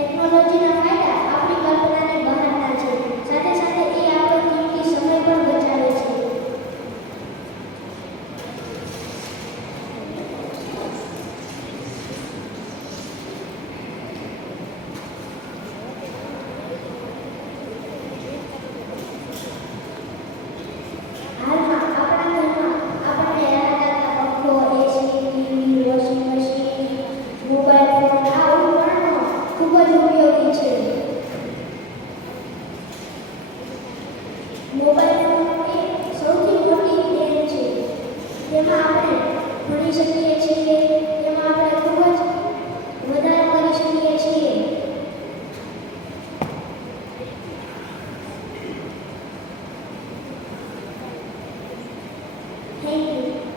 ટેકનોલોજીના ફાયદા આપણી કલ્પનાની બહારના છે, સાથે સાથે એ આપણો કિંમતી સમય પણ બચાવે છે. હાલમાં આપણા ઘરમાં આપણને યાદ પંખો, AC, TV, washing machine, mobile phone આ ઉપકરણો ખૂબ જ ઉપયોગી છે. મોબાઈલ